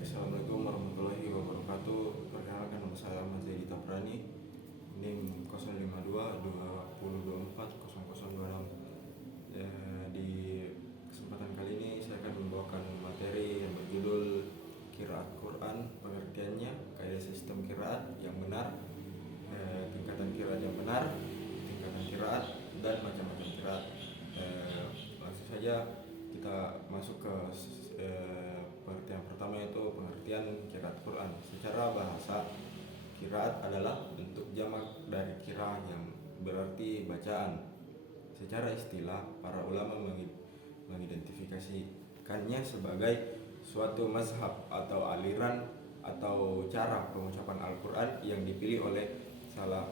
Assalamualaikum warahmatullahi wabarakatuh. Perkenalkan, nama saya Ahmad Zaidi Taprani, NIM 05220240026. Di kesempatan kali ini saya akan membawakan materi yang berjudul Qiraat Quran, pengertiannya, kaidah sistem qiraat yang benar, tingkatan qiraat yang benar, tingkatan qiraat, dan macam-macam qiraat. Langsung saja kita masuk ke pengertian pertama, yaitu pengertian qiraat Quran. Secara bahasa, qiraat adalah bentuk jamak dari qira'ah yang berarti bacaan. Secara istilah, para ulama mengidentifikasikannya sebagai suatu mazhab atau aliran atau cara pengucapan Al-Quran yang dipilih oleh salah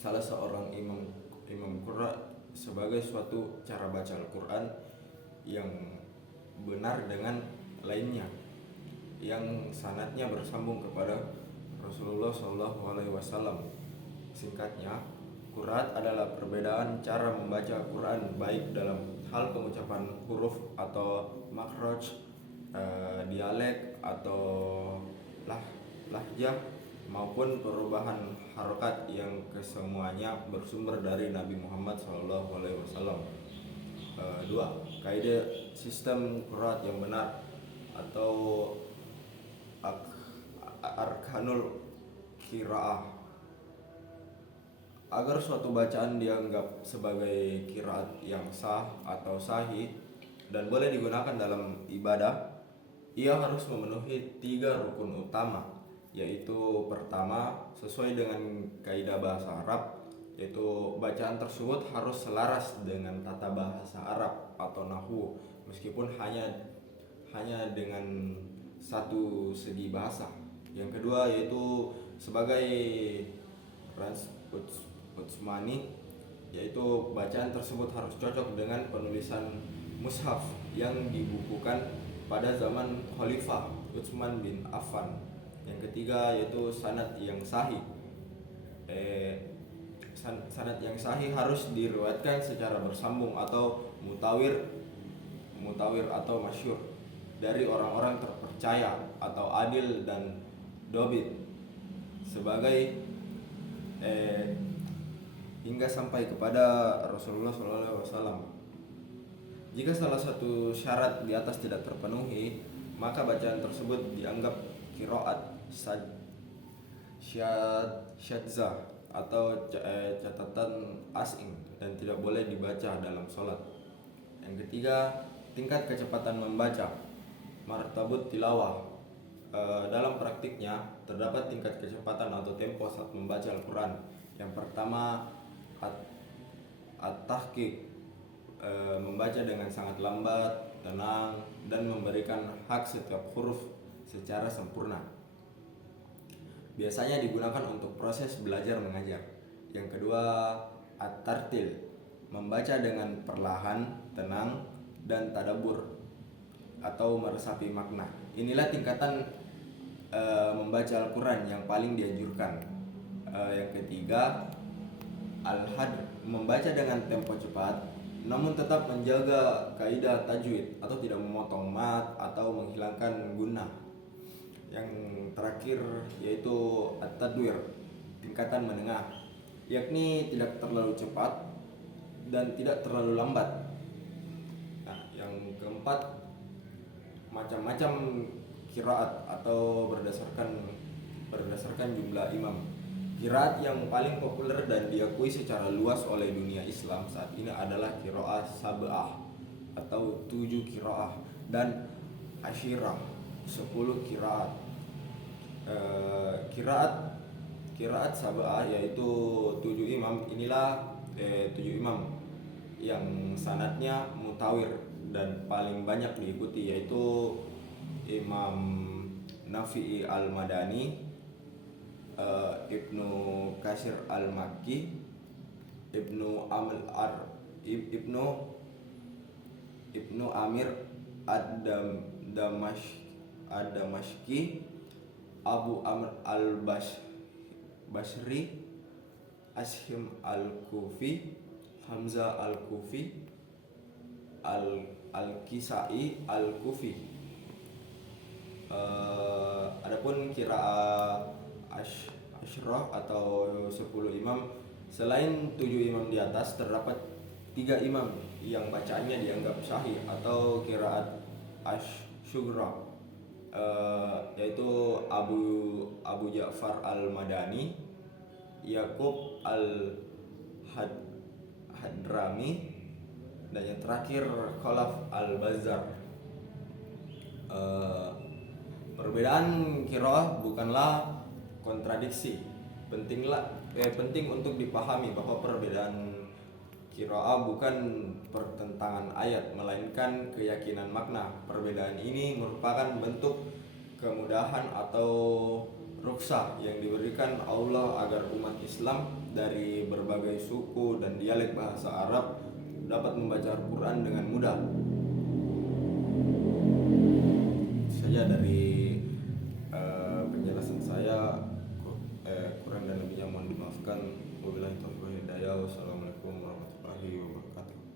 seorang imam qurra sebagai suatu cara baca Al-Quran yang benar dengan lainnya, yang sanadnya bersambung kepada Rasulullah SAW. Singkatnya, qiraat adalah perbedaan cara membaca Quran, baik dalam hal pengucapan huruf atau makhraj, dialek atau lahjah, maupun perubahan harokat yang kesemuanya bersumber dari Nabi Muhammad SAW. 2. Kaidah sistem qiraat yang benar atau arkanul qiraah. Agar suatu bacaan dianggap sebagai qiraat yang sah atau sahih dan boleh digunakan dalam ibadah, ia harus memenuhi 3 rukun utama, yaitu pertama, sesuai dengan kaidah bahasa Arab, yaitu bacaan tersebut harus selaras dengan tata bahasa Arab atau nahwu, meskipun hanya dengan satu segi bahasa. Yang kedua, yaitu sebagai Utsmani, yaitu bacaan tersebut harus cocok dengan penulisan mushaf yang dibukukan pada zaman Khalifah Utsman bin Affan. Yang ketiga, yaitu sanad yang sahih. Sanad yang sahih harus diriwayatkan secara bersambung atau mutawir atau masyhur dari orang-orang terpercaya atau adil dan dobit sebagai hingga sampai kepada Rasulullah SAW. Jika salah satu syarat di atas tidak terpenuhi, maka bacaan tersebut dianggap qiraat syadzah atau catatan asing dan tidak boleh dibaca dalam sholat. Yang ketiga, tingkat kecepatan membaca, martabut tilawah. Dalam praktiknya terdapat tingkat kecepatan atau tempo saat membaca Al-Quran. Yang pertama, at-tahqiq, membaca dengan sangat lambat, tenang, dan memberikan hak setiap huruf secara sempurna. Biasanya digunakan untuk proses belajar mengajar. Yang kedua, at-tartil, membaca dengan perlahan, tenang, dan tadabbur atau meresapi makna. Inilah tingkatan membaca Al-Quran yang paling dianjurkan. Yang ketiga, al-hadr, membaca dengan tempo cepat namun tetap menjaga kaidah tajwid atau tidak memotong mat atau menghilangkan gunnah. Yang terakhir, yaitu at-tadwir, tingkatan menengah, yakni tidak terlalu cepat dan tidak terlalu lambat. Nah, yang keempat, macam-macam qiraat atau berdasarkan jumlah imam. Qiraat yang paling populer dan diakui secara luas oleh dunia Islam saat ini adalah qiraah sab'ah atau 7 qiraah dan asyirah 10 qiraat. Qiraat sab'ah yaitu 7 imam. Inilah 7 imam yang sanadnya mutawir dan paling banyak diikuti, yaitu Imam Nafi'i al-Madani, Ibnu Katsir al-Makki, Ibnu Amir ad-Damashqi, Abu Amr al-Basri, Ashim al-Kufi, Hamzah al-Kufi, Al-Kisai al-Kufi. Adapun qiraah asyrah atau 10 imam, selain 7 imam di atas terdapat 3 imam yang bacaannya dianggap sahih atau qiraat asyura, yaitu Abu Ja'far al-Madani, Yakub al-Hadrami, dan yang terakhir Khalaf al-Bazzar. Perbedaan qiraah bukanlah kontradiksi. Penting untuk dipahami bahwa perbedaan qiraah bukan pertentangan ayat, melainkan keyakinan makna. Perbedaan ini merupakan bentuk kemudahan atau rukhsah yang diberikan Allah agar umat Islam dari berbagai suku dan dialek bahasa Arab dapat membaca Al-Quran dengan mudah. Saja dari penjelasan saya, kurang dan lebihnya mohon dimaafkan. Wabillahi taufiq wal hidayah. Wassalamualaikum warahmatullahi wabarakatuh.